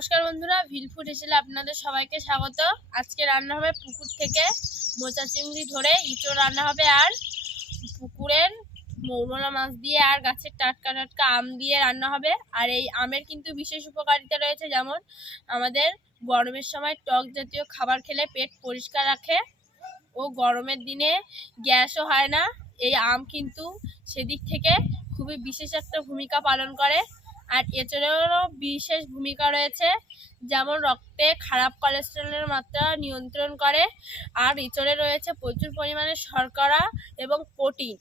নমস্কার বন্ধুরা ভিলফুড হিসেবে আপনাদের সবাইকে স্বাগত। আজকে রান্না হবে পুকুর থেকে মোচা চিংড়ি ধরে, ইঁচড় রান্না হবে আর পুকুরের মৌরলা মাছ দিয়ে আর গাছের টাটকা টাটকা আম দিয়ে রান্না হবে। আর এই আমের কিন্তু বিশেষ উপকারিতা রয়েছে, যেমন আমাদের গরমের সময় টক জাতীয় খাবার খেলে পেট পরিষ্কার রাখে ও গরমের দিনে গ্যাসও হয় না। এই আম কিন্তু সেদিক থেকে খুবই বিশেষ একটা ভূমিকা পালন করে। আর এছাড়াও বিশেষ ভূমিকা রয়েছে, যেমন রক্তে খারাপ কোলেস্টেরলের মাত্রা নিয়ন্ত্রণ করে, আর এছাড়া রয়েছে প্রচুর পরিমাণে শর্করা এবং প্রোটিন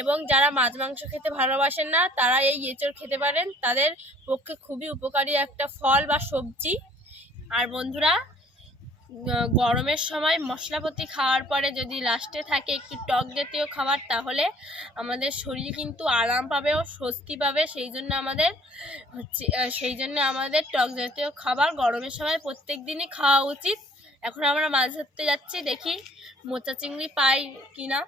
এবং যারা মাছ মাংস খেতে ভালোবাসেন না, তারা এই এঁচড় খেতে পারেন। তাদের পক্ষে খুবই উপকারী একটা ফল বা সবজি। আর বন্ধুরা গরমের সময় মশলাপাতি খাওয়ার পরে যদি লাস্টে থাকে একটু টক জাতীয় খাবার, তাহলে আমাদের শরীর কিন্তু আরাম পাবে ও স্বস্তি পাবে। সেই জন্য আমাদের হচ্ছে সেই জন্য আমাদের টক জাতীয় খাবার গরমের সময় প্রত্যেক দিনই খাওয়া উচিত। এখন আমরা মাছ ধরতে যাচ্ছি, দেখি মোচা চিংড়ি পাই কিনা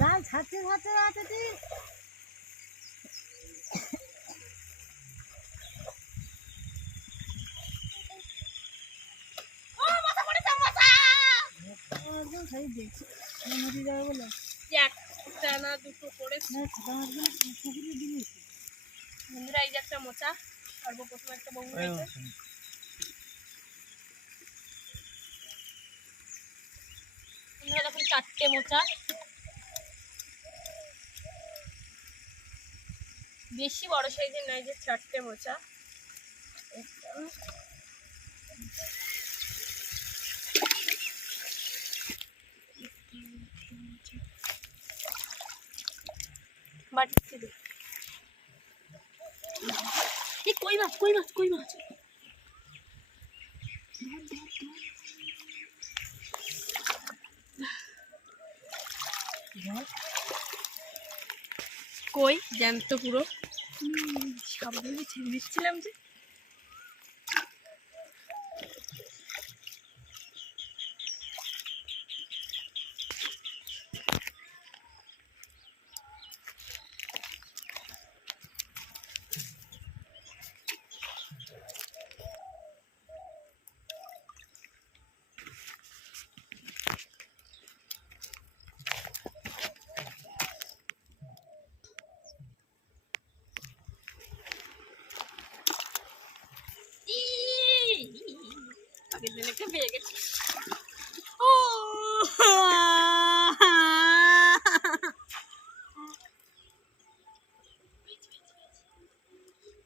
জাল ছাড়তে ছাড়তে আছে তুই একদম সাইড দেখছি নদী যাবে দুটো করে বন্ধুরা এই যে একটা মোচা সর্বপ্রথম একটা বউ বন্ধুরা দেখুন চারটে মোচা বেশি বড় সাইজের নয় যে চারটে মোচা। কই কই কই কই? জ্যান্ত পুরো। সাবধানে ছেড়ে দিচ্ছিলাম যে আগের দিন একটা পেয়ে গেছি ও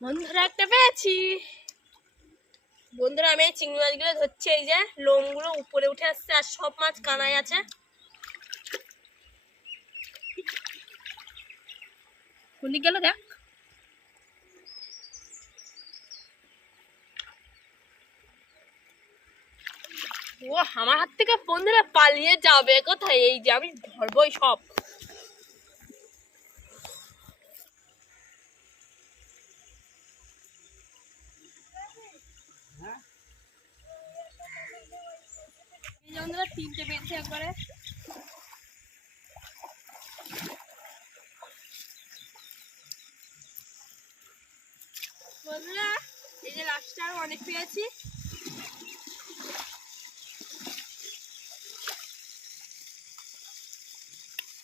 বন্ধুরা একটা পেয়েছি বন্ধুরা আমি চিংড়ি মাছগুলো ধরছি এই যে লোমগুলো উপরে উঠে আসছে আর সব মাছ কানায় আছে। গেল দেখ। ও আমার হাত থেকে বন্ধুরা পালিয়ে যাবে কোথায়? এই যে আমি ধরবই সব। বন্ধুরা তিনটে পেয়েছে একবারে। বন্ধুরা এই যে লাস্টটা অনেক পেয়েছি।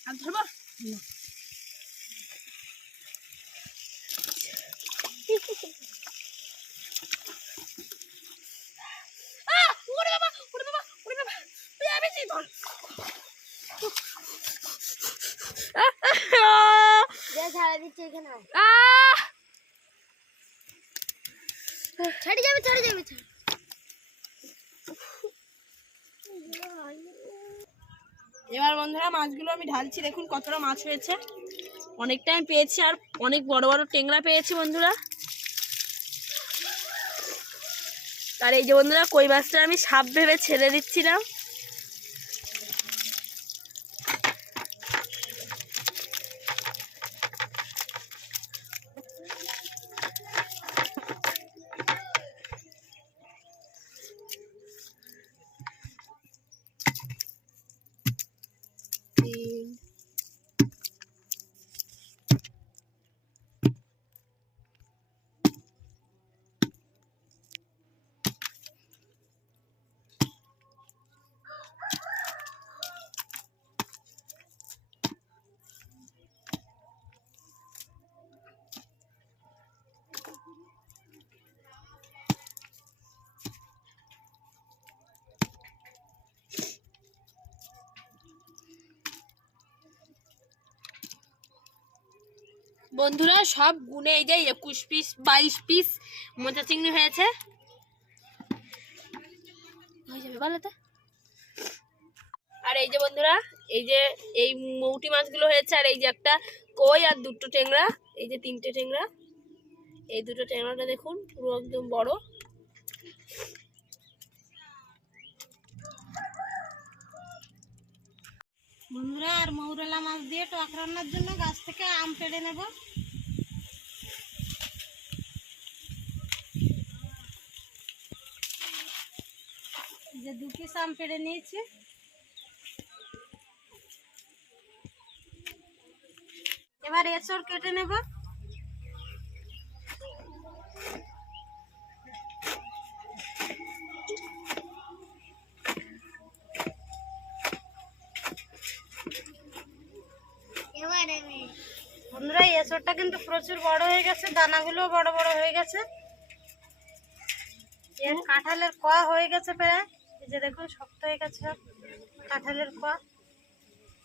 আর ধরবো আহ! ওরে বাবা, ওরে বাবা, ওরে বাবা, পেয়েছি, ধর। আহ! আহ! যা ছাড়া দিচ্ছে এখানে আহ! ছেড়ে যাবে ছেড়ে যাবে ছেড়ে এবার বন্ধুরা মাছগুলো আমি ঢালছি, দেখুন কতটা মাছ হয়েছে। অনেকটা আমি পেয়েছি আর অনেক বড় বড় টেংরা পেয়েছি বন্ধুরা। আর এই যে বন্ধুরা, কই মাছটা আমি সাপ ভেবে ছেড়ে দিচ্ছিলাম। বন্ধুরা সব গুনে এই যে একুশ পিস, বাইশ পিস মোচা চিংড়ি হয়েছে। হয়ে আর এই যে বন্ধুরা, এই যে এই মৌটি মাছগুলো হয়েছে, আর এই যে একটা কই আর দুটো টেংরা এই যে তিনটে টেংরা এই দুটো টেংরাটা দেখুন, পুরো একদম বড়। বন্ধুরা, আর মৌরলা মাছ দিয়ে টক রান্নার জন্য গাছ থেকে আম পেড়ে নেব। যে দু পিস আম পেড়ে নিয়েছি। এবার এসর কেটে নেব। বন্ধুরা এসরটা কিন্তু প্রচুর বড় হয়ে গেছে দানাগুলো বড় বড় হয়ে গেছে। এর কাঁঠালের কোয়া হয়ে গেছে প্রায়। এই যে দেখুন শক্ত হয়ে গেছে কাঁঠালের কোয়া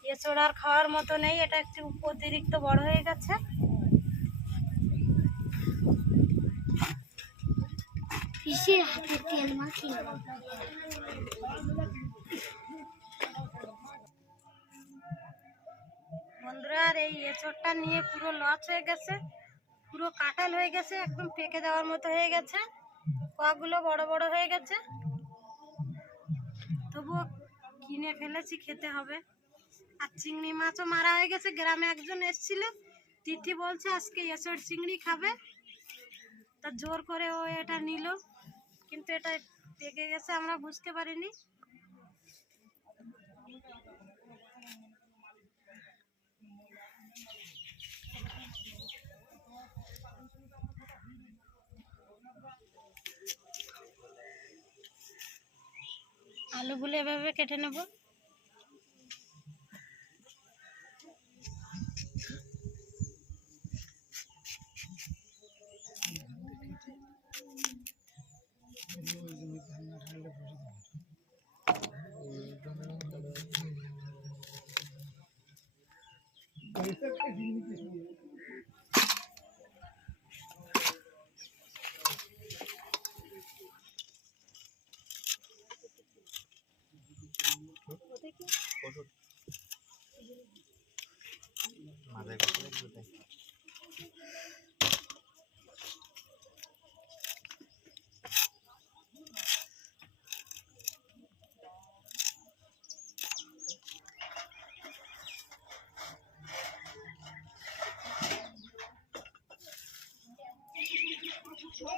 এসর আর খাওয়ার মতো নেই এটা একটু অতিরিক্ত বড় হয়ে গেছে। পিসের হাতে তেল মাখিয়ে বন্ধুরা আর এই এঁচড়টা নিয়ে পুরো লস হয়ে গেছে পুরো কাঁঠাল হয়ে গেছে একদম পেকে দেওয়ার মতো হয়ে গেছে কোয়াগুলো বড় বড় হয়ে গেছে। তবুও কিনে ফেলেছি, খেতে হবে। আর চিংড়ি মাছও মারা হয়ে গেছে, গ্রামে একজন এসছিল, তিথি বলছে আজকে এসর চিংড়ি খাবে। তা জোর করে ও এটা নিল, কিন্তু এটা পেকে গেছে, আমরা বুঝতে পারিনি। আলুগুলো এভাবে কেটে নেব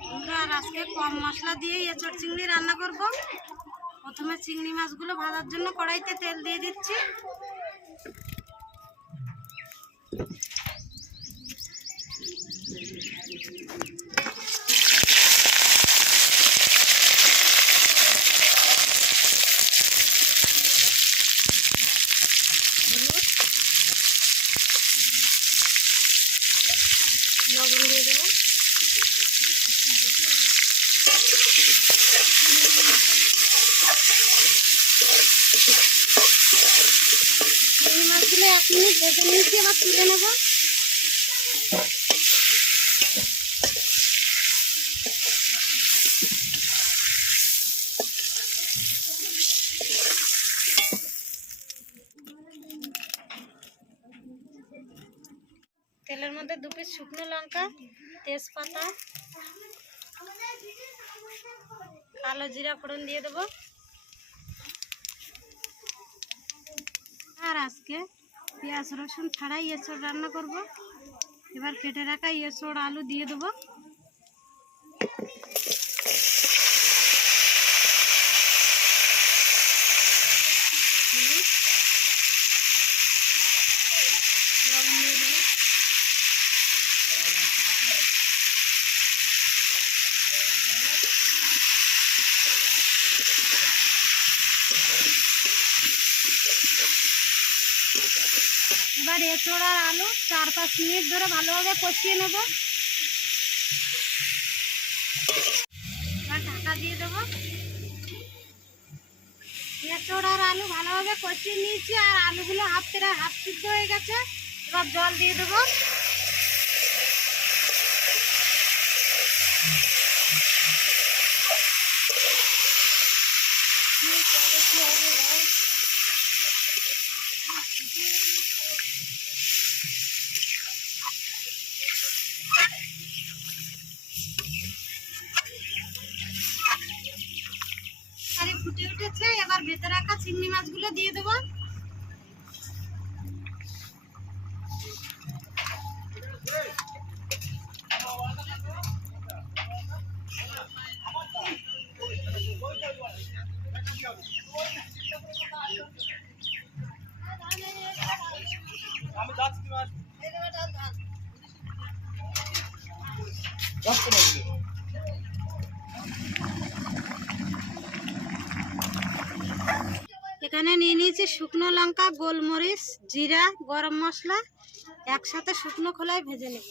আমরা আর আজকে কম মশলা দিয়ে এঁচড় চিংড়ি রান্না করব। প্রথমে চিংড়ি মাছগুলো ভাজার জন্য কড়াইতে তেল দিয়ে দিচ্ছি লবণ দিয়ে দেবো চিংড়ি মাছগুলো এক মিনিট ভেজে তুলে নেব। তেলের মধ্যে দু পিস শুকনো লঙ্কা, তেজপাতা, কালো জিরা ফোড়ন দিয়ে দেবো। আর আজকে পেঁয়াজ রসুন ছাড়াই এসর রান্না করব। এবার কেটে রাখা এসর আলু দিয়ে দেবো। এঁচড় আলু চার পাঁচ মিনিট ধরে ভালোভাবে কষিয়ে নেব। এবার ঢাকা দিয়ে দেবো। এঁচড় আলু ভালোভাবে কষিয়ে নিয়েছি আর আলুগুলো হাফ তেরা হাফ সিদ্ধ হয়ে গেছে। এবার জল দিয়ে দেবো মাছগুলো দিয়ে দেবো এখানে নিয়ে নিয়েছি শুকনো লঙ্কা, গোলমরিচ, জিরা, গরম মশলা, একসাথে শুকনো খোলায় ভেজে নেব।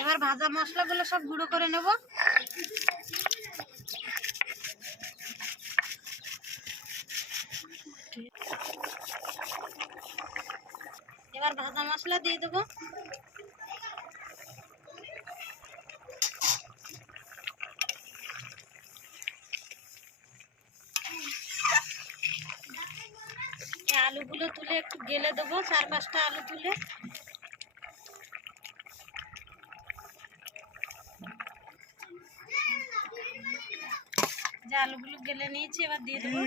এবার ভাজা মশলাগুলো সব গুঁড়ো করে নেব। এবার ভাজা মশলা দিয়ে দেবো। আলুগুলো তুলে একটু গেলে দেবো, চার পাঁচটা আলু তুলে। যে আলুগুলো গেলে নিয়েছি, এবার দিয়ে দেবো।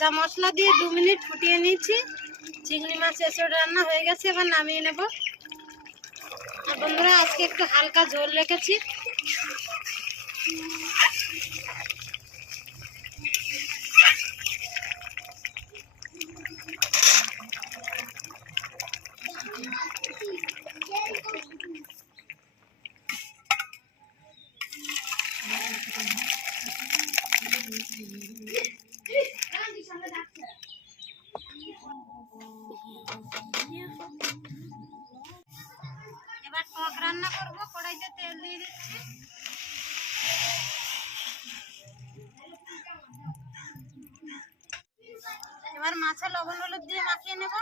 ভাজা মশলা দিয়ে দু মিনিট ফুটিয়ে নিয়েছি। চিংড়ি মাছ এসব রান্না হয়ে গেছে, এবার নামিয়ে নেব। আর বন্ধুরা, আজকে একটু হালকা ঝোল রেখেছি। দিয়ে মাখিয়ে নেব।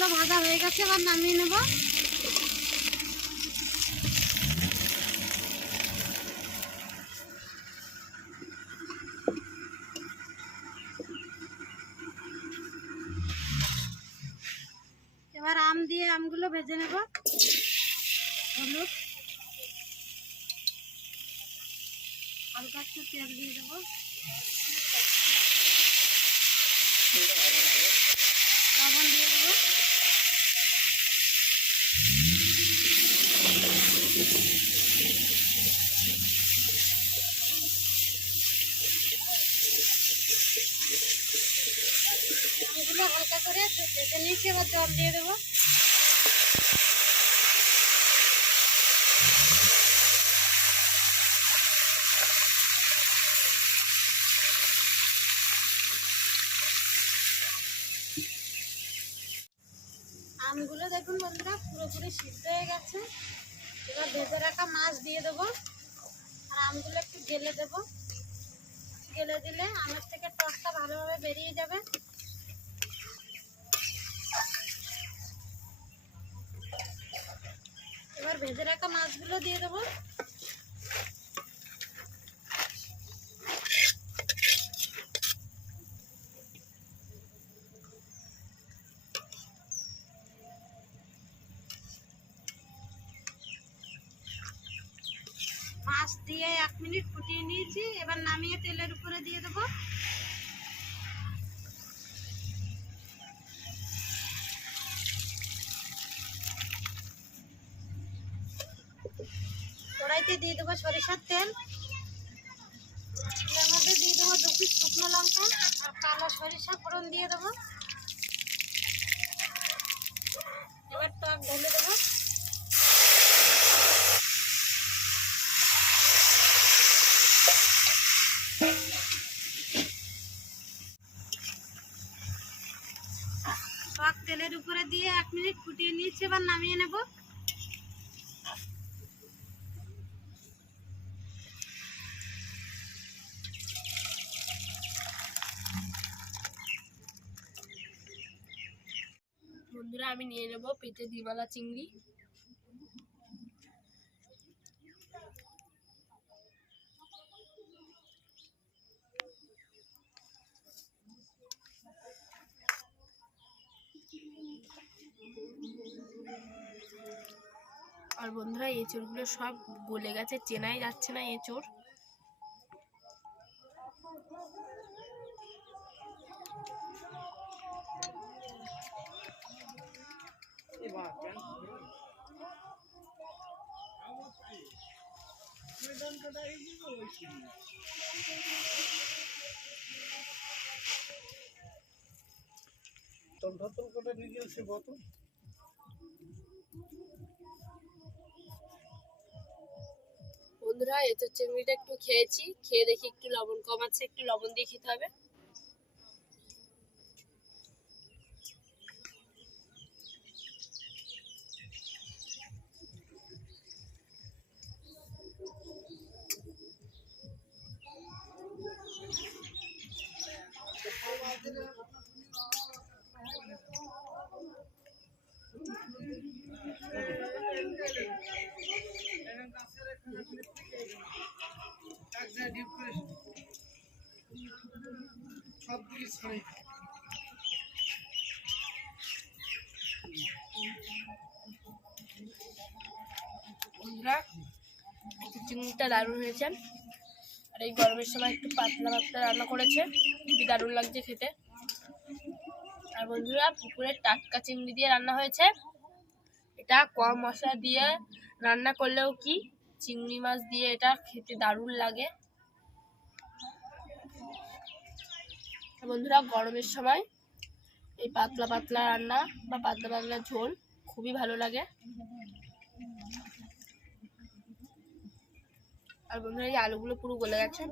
মাছগুলো ভাজা হয়ে গেছে, এবার নামিয়ে নেব। এবার আম দিয়ে আমগুলো ভেজে নেব। হলুদ। হালকা একটু তেল দিয়ে দেবো। লবণ দিয়ে দেবো এগুলো হালকা করে জল দিয়ে দেবো। আমগুলো দেখুন বন্ধুরা, পুরোপুরি সিদ্ধ হয়ে গেছে। এবার ভেজে রাখা মাছ দিয়ে দেবো। আর আমগুলো একটু গেলে দেবো। গেলে দিলে আমের থেকে টকটা ভালোভাবে বেরিয়ে যাবে। এবার ভেজে রাখা মাছগুলো দিয়ে দেবো। মাছ দিয়ে এক মিনিট ফুটিয়ে নিয়েছি। এবার নামিয়ে তেলের উপরে দিয়ে দেবো। কড়াইতে দিয়ে দেবো সরিষার তেল। এর মধ্যে দিয়ে দেবো দু পিস শুকনো লঙ্কা আর কালো সরিষা ফোড়ন দিয়ে দেবো। এবার টক ঢেলে দেবো তেলের উপরে দিয়ে এক মিনিট ফুটিয়ে নিয়েছি এবার নামিয়ে নেব বন্ধুরা আমি নিয়ে নেব, পেটে ডিমালা চিংড়ি। আর বন্ধুরা, এঁচড়গুলো সব গলে গেছে, চেনাই যাচ্ছে না এঁচড়। বন্ধুরা এঁচড় চিংড়িটা একটু খেয়েছি। খেয়ে দেখি একটু লবণ কম আছে একটু লবণ দিয়ে খেতে হবে। চিংড়িটা দারুণ হয়েছে। আর এই গরমের সময় একটু পাতলা পাতলা রান্না করেছে। খুবই দারুণ লাগছে খেতে। আর বন্ধুরা, পুকুরের টাটকা চিংড়ি দিয়ে রান্না হয়েছে। এটা কম মশলা দিয়ে রান্না করলেও কি? চিংড়ি মাছ দিয়ে এটা খেতে দারুণ লাগে। বন্ধুরা, গরমের সময় এই পাতলা পাতলা রান্না বা পাতলা পাতলা ঝোল খুবই ভালো লাগে। আর বন্ধুরা, এই আলুগুলো পুরো গলে গেছে।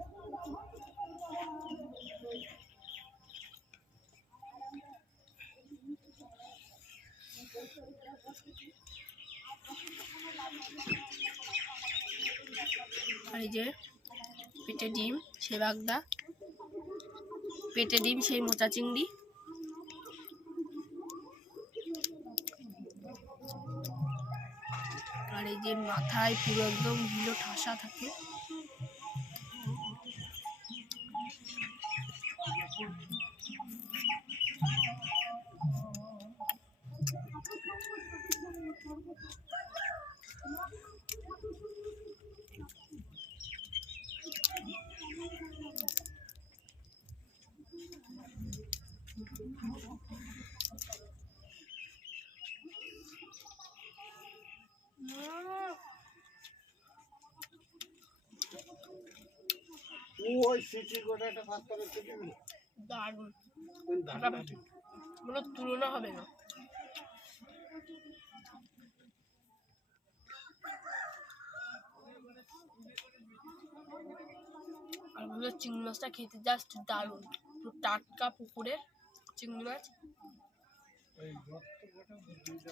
আর এই যে পেটে ডিম, সে বাগদা। পেটে ডিম, সেই মোচা চিংড়ি। আর এই যে মাথায় পুরো একদমগুলো ঠাসা থাকে। ওই সিটি গোটাটা ভাত করে থেকে দারুণ। কোনো তুলনা হবে না আর বন্ধুরা চিংড়ি মাছটা খেতে জাস্ট দারুণ। টাটকা পুকুরের চিংড়ি মাছ।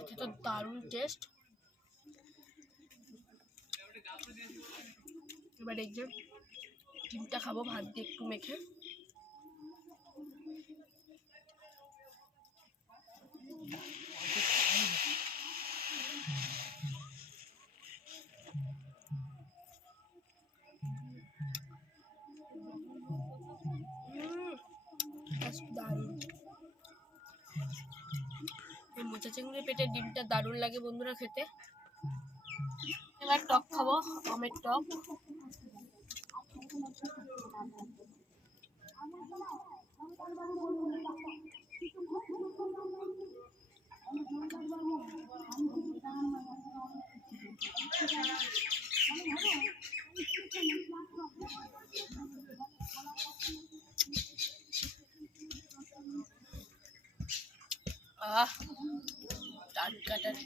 এটা তো দারুণ টেস্ট এবার এই ডিমটা খাব, ভাত দিয়ে একটু মেখে। দারুণ। মোচা চিংড়ির পেটে ডিমটা দারুণ লাগে বন্ধুরা খেতে। এবার টক খাব আমের টক।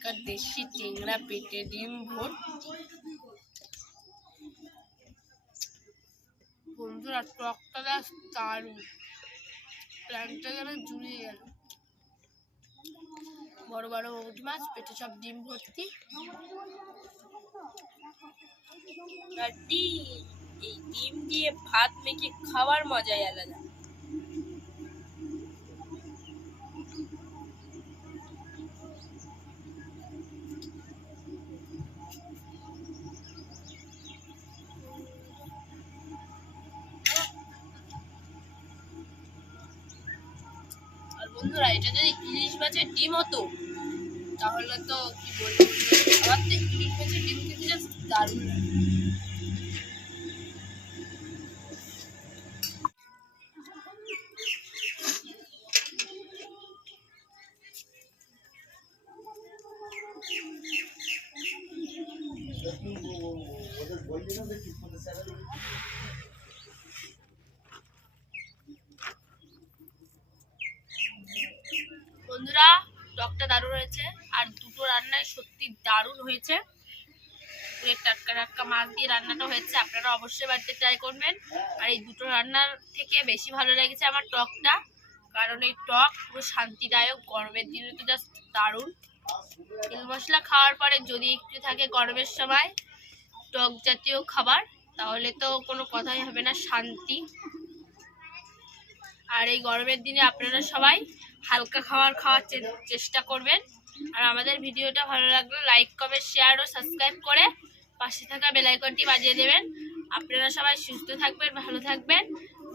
টাটকা দেশি টেংরা পেটে ডিম ভর্তি বন্ধুরা, টকটা বেশ দারুণ। প্ল্যানটা যেন জুড়িয়ে গেল। বড় বড় মৌটি মাছ, পেটে সব ডিম ভর্তি। আর ডিম, এই ডিম দিয়ে ভাত মেখে খাওয়ার মজাই আলাদা। বন্ধুরা, এটা যদি ইলিশ মাছের ডিম হতো, তাহলে তো কি বলব, আমার তো ইলিশ মাছের ডিম খেতে দারুণ লাগে। বন্ধুরা টকটা দারুণ হয়েছে, আর দুটো রান্নায় সত্যি দারুণ হয়েছে। টাটকা টাটকা মাছ দিয়ে রান্নাটা হয়েছে, আপনারা অবশ্যই বাড়িতে ট্রাই করবেন। আর এই দুটো রান্নার থেকে বেশি ভালো লেগেছে আমার টকটা, কারণ এই টক পুরো শান্তিদায়ক, গরমের দিনে তো জাস্ট দারুণ। তেল মশলা খাওয়ার পরে যদি একটু থাকে গরমের সময়, টক জাতীয় খাবার, তাহলে তো কোনো কথাই হবে না, শান্তি। আর এই গরমের দিনে আপনারা সবাই হালকা খাবার খাওয়ার চেষ্টা করবেন। আর আমাদের ভিডিওটা ভালো লাগলে লাইক কমেন্ট শেয়ার ও সাবস্ক্রাইব করে পাশে থাকা বেলাইকনটি বাজিয়ে দেবেন। আপনারা সবাই সুস্থ থাকবেন, ভালো থাকবেন।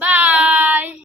বাই